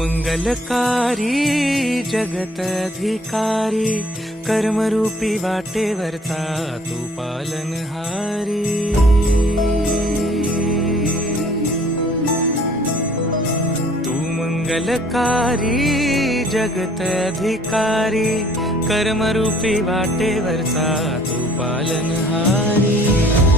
मंगलकारी जगत अधिकारी, कर्मरूपी वाटेवरचा तू पालनहारी। तू मंगलकारी जगत अधिकारी, कर्मरूपी वाटेवरचा तू पालनहारी।